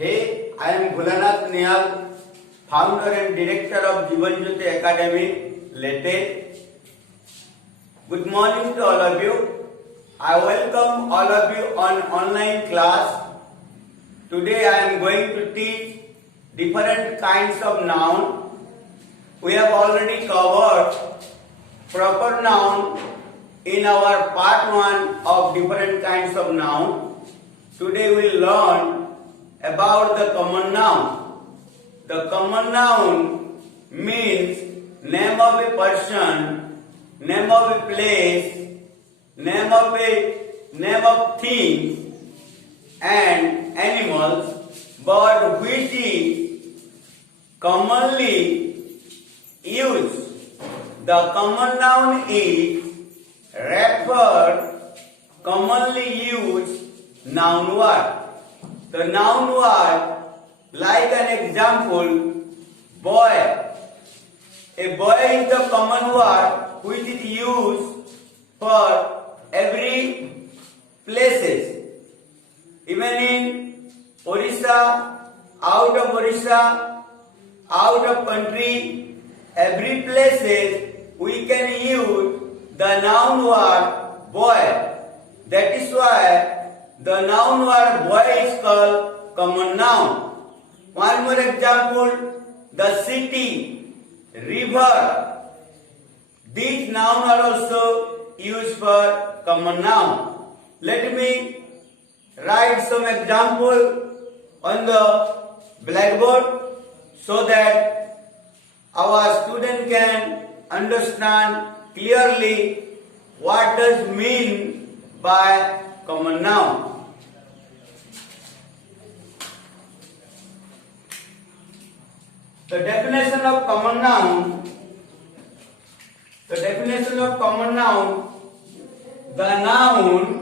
Hey, I am Bholanath Niyal, founder and director of Jeevan Jyoti Academy, Lete. Good morning to all of you. I welcome all of you on online class. Today I am going to teach different kinds of noun. We have already covered proper noun in our part 1 of different kinds of noun. Today we will learn about the common noun. The common noun means name of a person, name of a place, name of things and animals, but which is commonly used. The common noun is referred commonly used noun word. The noun word, like an example, boy. A boy is the common word which is used for every places. Even in Orissa, out of Orissa, out of country, every places we can use the noun word boy. That is why the noun word boy is called common noun. One more example, the city, river. These nouns are also used for common noun. Let me write some example on the blackboard so that our student can understand clearly what does mean by common noun. The definition of common noun. The definition of common noun. The noun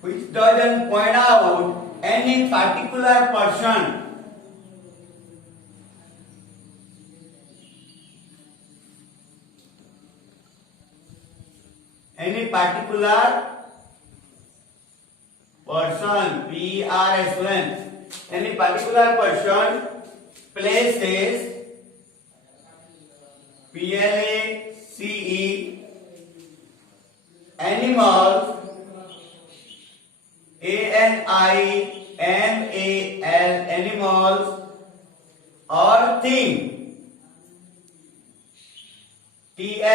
which doesn't point out any particular person. Any particular person, P-R-S-O-N. Any particular person, places, P-L-A-C-E, animals, A-N-I-M-A-L, animals, or thing, T-H-I-N-G,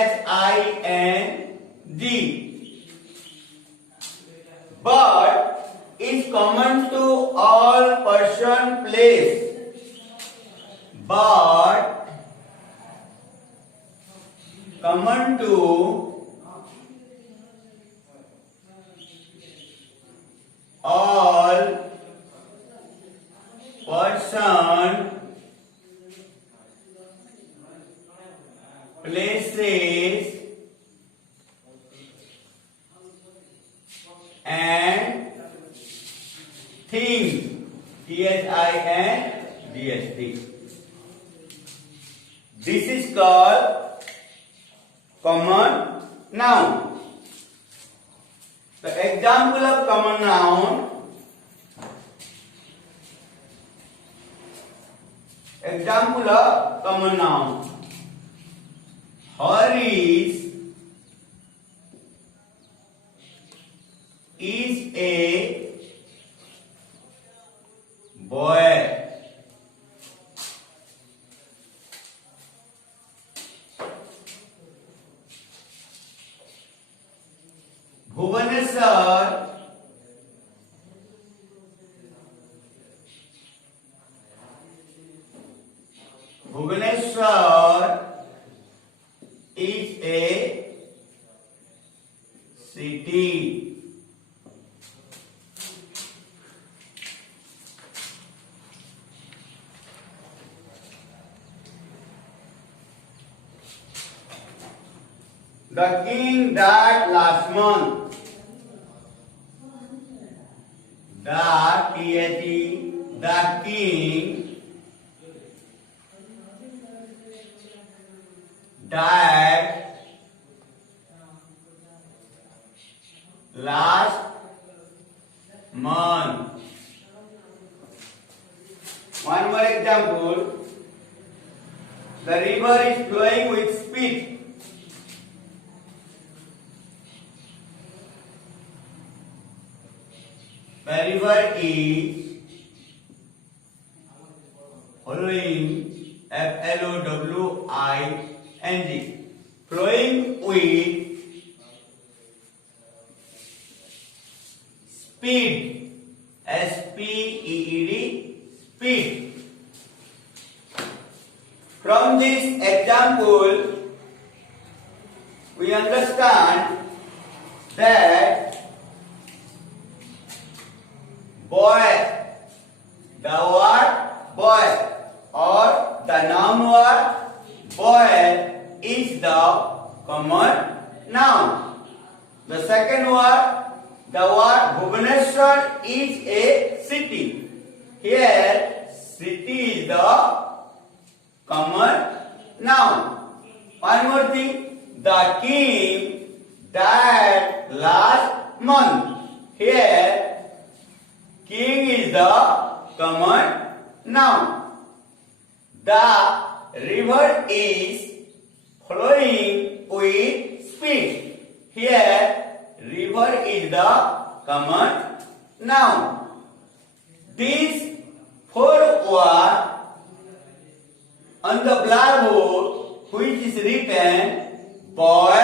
but is common to all person, place, but common to all person, places and things, T-H-I-N-G-S-T. This is called common noun. The example of common noun. Example of common noun. Harish is a boy. Bhubaneswar is a city. The king died last month. The king died last month. One more example. The river is flowing with speed. The river is flowing, Flowing, flowing with speed, Speed, speed. From this example, we understand that boy, the word boy or the noun word boy is the common noun. The second word, the word Bhubaneswar is a city. Here, city is the common noun. One more thing, the king died last month. Here, king is the common noun. The river is flowing with speed. Here, river is the common noun. These four words on the blackboard, which is written boy,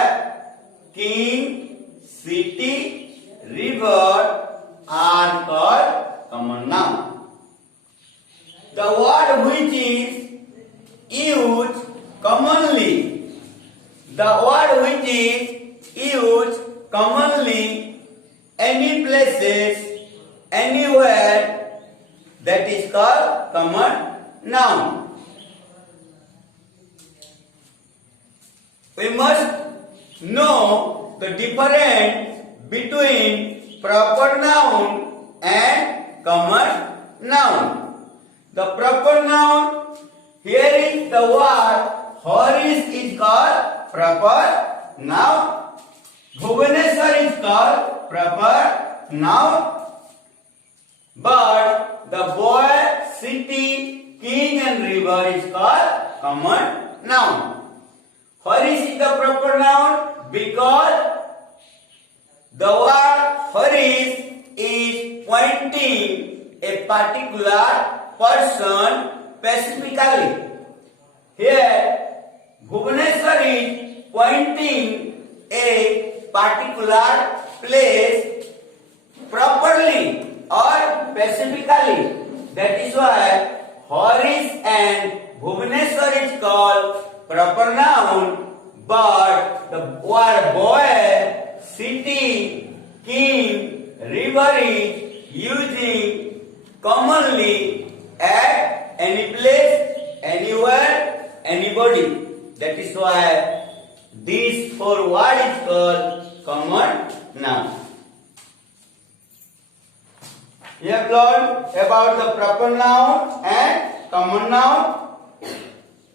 king, city, river, are called common noun. The word which is used commonly, any places, anywhere, that is called common noun. We must know the difference between proper noun and common noun. The proper noun, here is the word Horis is called proper noun. Bhubaneswar is called proper noun. But the boy, city, king and river is called common noun. Horis is the proper noun because the word Horis is pointing a particular person specifically. Here, Bhubaneswar is pointing a particular place properly or specifically. That is why Horis and Bhubaneswar is called proper noun, but the word boy, city, king, river is using commonly at any place, anywhere, anybody. That is why these four words is called common noun. You have learned about the proper noun and common noun.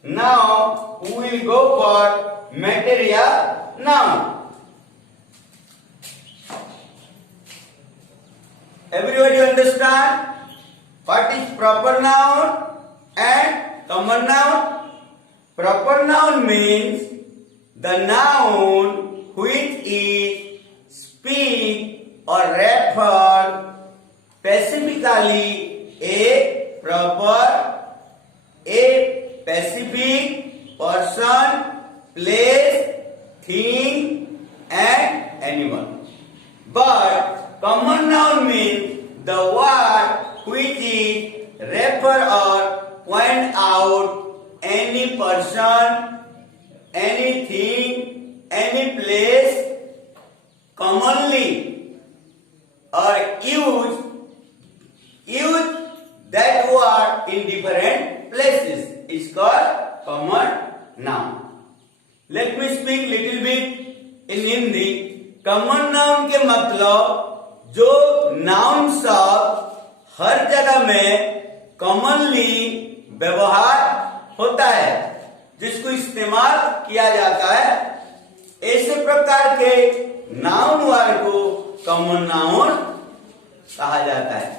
Now we will go for material noun. Everybody understand what is proper noun and common noun? Proper noun means the noun which is speak or refer specifically a specific person, place, thing and animal. But common noun means the word which is refer or point out any person, anything, any place commonly or use that word in different places is called common noun. Let me speak little bit in Hindi common noun के मतलब जो noun शब्द हर जगह में commonly व्यवहार होता है, जिसको इस्तेमाल किया जाता है, ऐसे प्रकार के नाउन वर्ड को कॉमन नाउन कहा जाता है।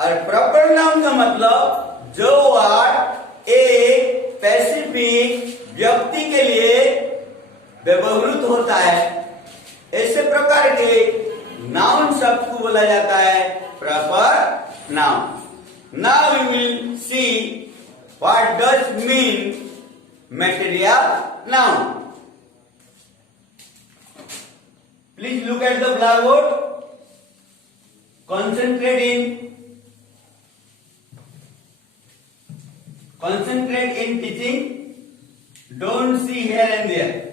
और प्रॉपर नाउन का मतलब जो वर्ड एक स्पेसिफिक व्यक्ति के लिए व्यवहृत होता है, ऐसे प्रकार के नाउन शब्द को बोला जाता है proper noun. Now we will see what does mean material noun. Please look at the blackboard. Concentrate in teaching. Don't see here and there.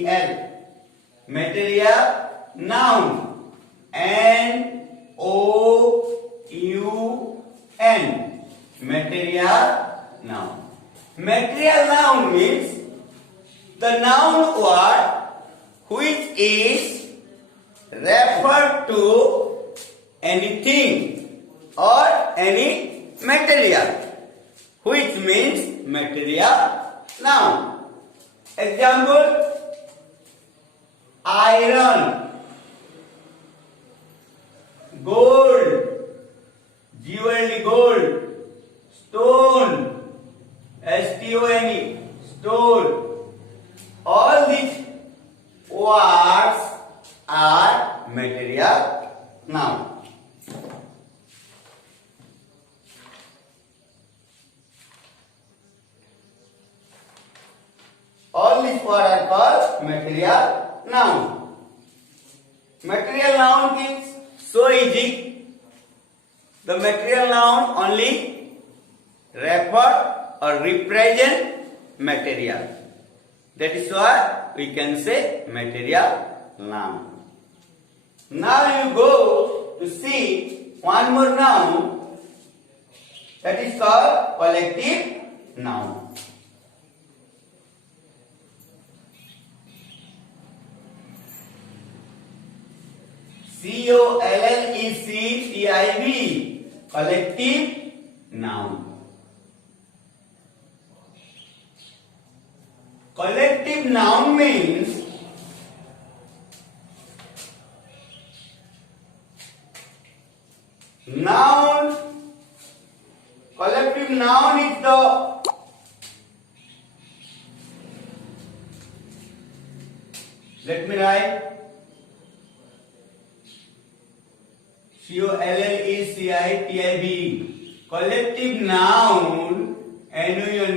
material, material noun, noun, material noun. Material noun means the noun word which is referred to anything or any material, which means material noun. Example: iron, gold, gold, stone, stone, stone. All these words are material noun. All these words are called material noun. Material noun is so easy. The material noun only refer or represent material. That is why we can say material noun. Now you go to see one more noun, that is called collective noun. collective, collective noun. Collective noun means noun. Collective noun is the let me write collective. Collective noun,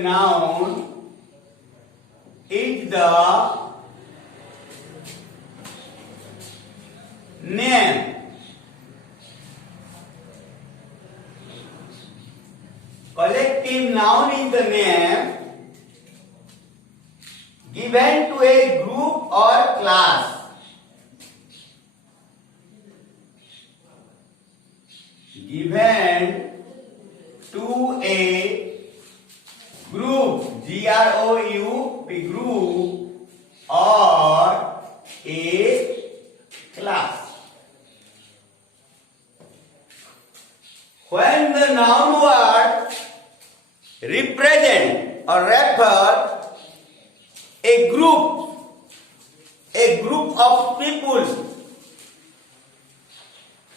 noun is the name collective noun is the name given to a group or class. Given to a group, group, group or a class. When the noun word represent or refer a group of people,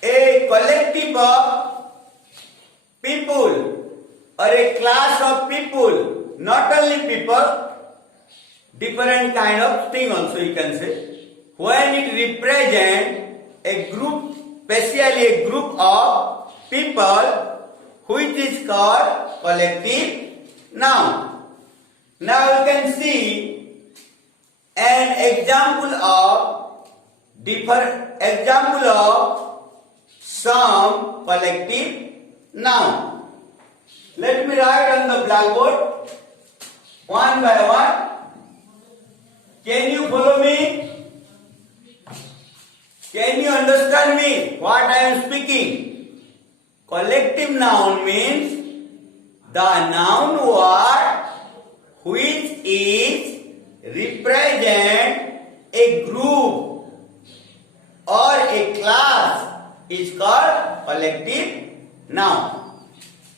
a collective of people or a class of people, not only people, different kind of thing also you can say. When it represent a group, especially a group of people, which is called collective noun. Now you can see an example of some collective noun. Let me write on the blackboard one by one. Can you follow me? Can you understand me? What I am speaking? Collective noun means the noun word which is represent a group or a class is called collective noun.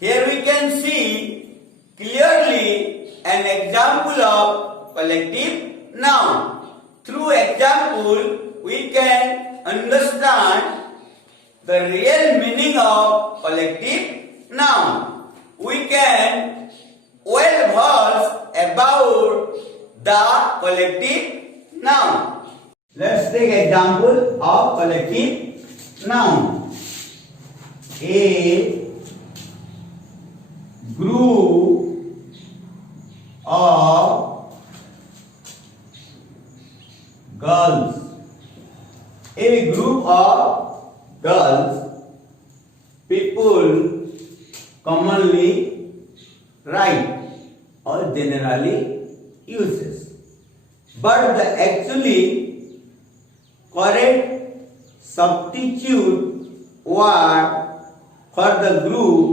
Here we can see clearly an example of collective noun. Through example, we can understand the real meaning of collective noun. We can well verse about the collective noun. Let's take example of collective noun. A group of girls. A group of girls, people commonly write or generally uses. But the actually correct substitute word for the group,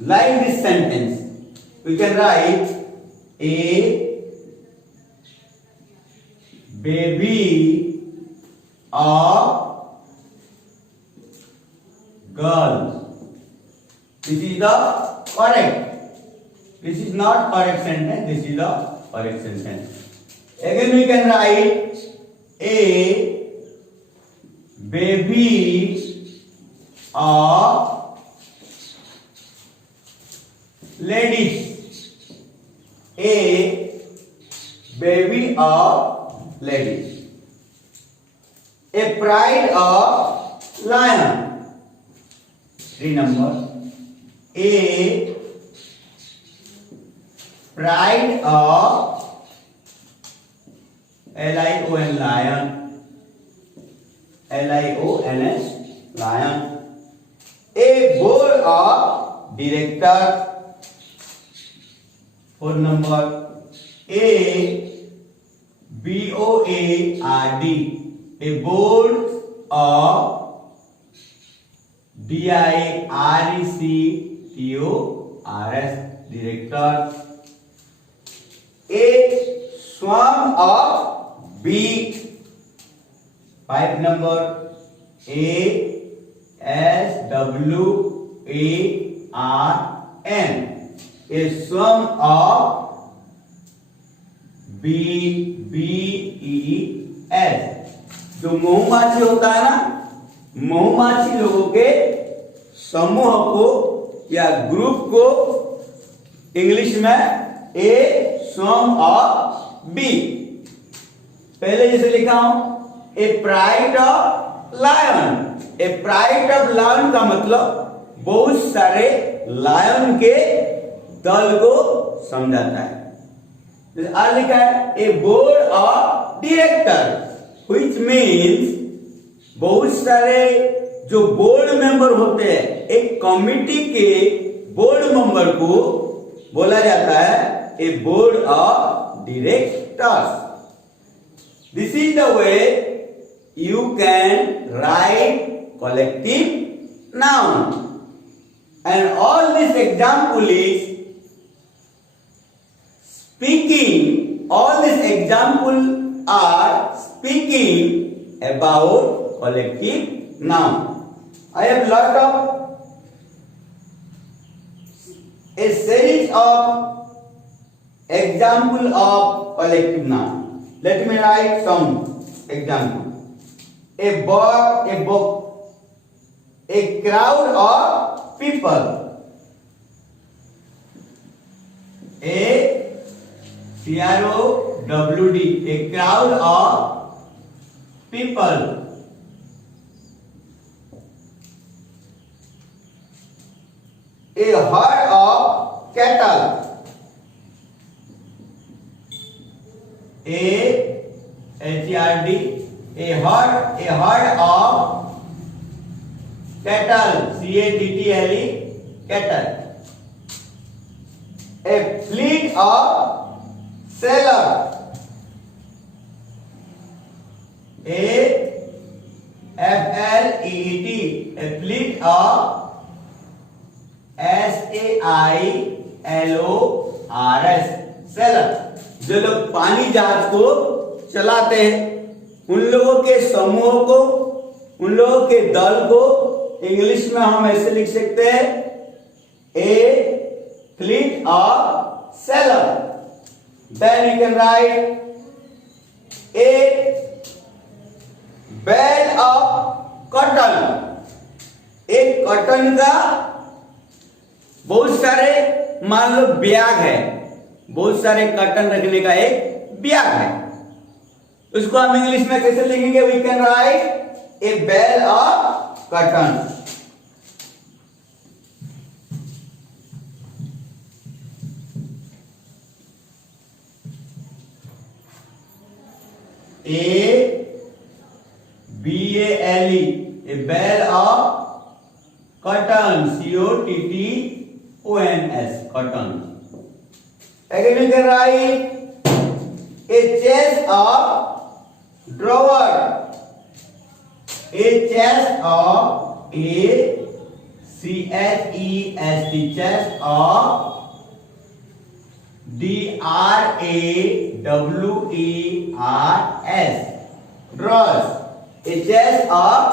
like this sentence, we can write a baby of girls. This is the correct. This is not correct sentence. This is the correct sentence. Again we can write a baby of ladies. A baby of ladies. A pride of lion. Remember, a pride of lion, lions, lion. A board of director. Phone number A BOARD, a board of DIRECTORS, director. A swarm of bee. 5 number A SWARM, a swarm of BEES. जो महुमाछी होता है ना, महुमाछी लोगों के समूह को या group को इंग्लिश में ए swarm ऑफ बी. पहले जैसे लिखा हूं a pride of lion. A pride of lion का मतलब बहुत सारे लायन के दल को समझाता है. और लिखा है a board of director, which means बहुत सारे जो बोर्ड मेंबर होते हैं, एक कमिटी के बोर्ड मेंबर को बोला जाता है a board of directors. This is the way you can write collective noun, and all this example is speaking. All these examples are speaking about collective noun. I have lot of a series of example of collective noun. Let me write some example. A book, a crowd of people, a crowd, a crowd of people, a herd of cattle, a herd, a herd of cattle, cattle, cattle, a fleet of sailor, A-F-L-E-E-T, athlete of S-A-I-L-O-R-S, seller. जो लोग पानी जहाज को चलाते हैं उन लोगों के समूह को, उन लोगों के दल को इंग्लिश में हम ऐसे लिख सकते हैं, a fleet of sailor. Then you can write a bale of cotton. एक कॉटन का बहुत सारे, मान लो बैग है, बहुत सारे कॉटन रखने का एक बैग है, उसको हम इंग्लिश में कैसे लिखेंगे? We can write a bale of cotton. A-B-A-L-E, a bale of cotton, C-O-T-T-O-N-S, cotton. Again you can write a chest of drawer, a chest of A-C-H-E-S-T, chest of D-R-A-W-E-R-S, drawers, a chest of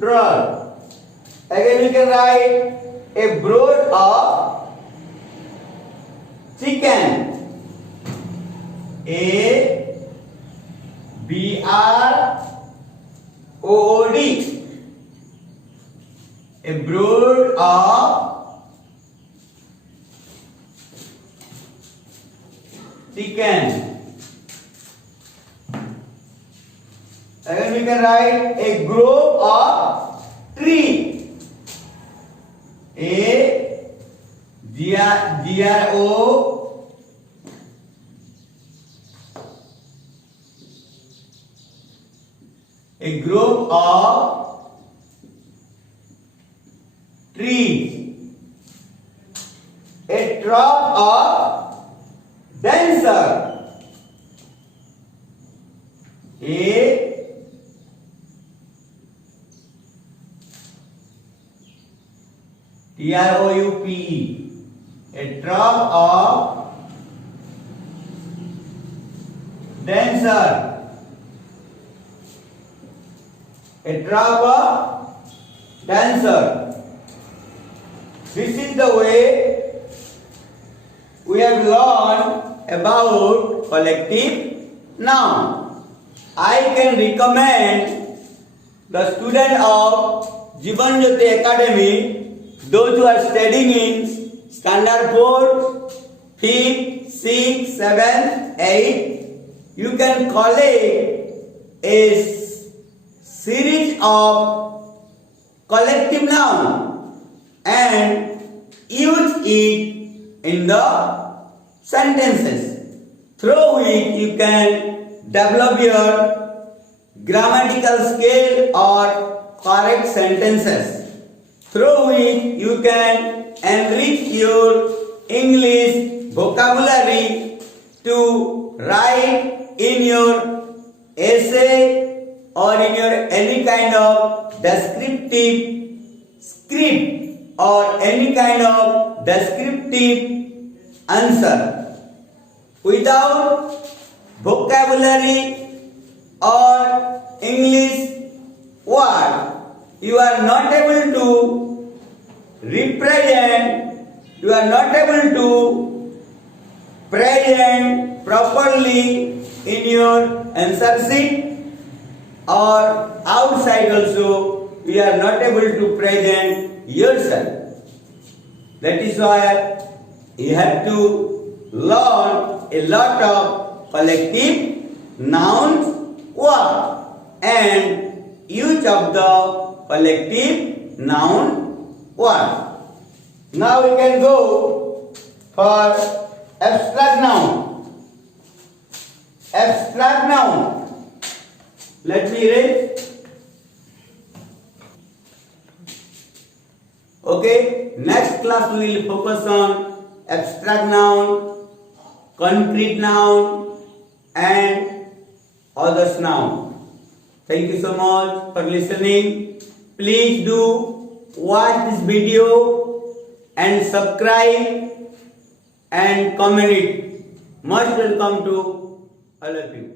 drawer. Again you can write a brood of chicken, A-B-R-O-O-D, a brood of chicken. Again we can write a grove of tree, a G-R-O a grove of trees, a trough of dancer, a T-R-O-U-P-E, a trough of dancer, a trough of dancer. This is the way we have learned about collective noun. I can recommend the student of Jivan Jyoti Academy, those who are studying in standard 4, 5th, 6th, 7th, 8th, you can collect a series of collective noun and use it in the sentences. Through it you can develop your grammatical skill or correct sentences. Through it you can enrich your English vocabulary to write in your essay or in your any kind of descriptive script or any kind of descriptive answer. Without vocabulary or English word, you are not able to represent, you are not able to present properly in your answer sheet or outside also you are not able to present yourself. That is why you have to learn a lot of collective nouns word and use of the collective noun word. Now we can go for abstract noun. Abstract noun. Let me read. Okay, next class we will focus on abstract noun, concrete noun and others noun. Thank you so much for listening. Please do watch this video and subscribe and comment it. Most welcome to all of you.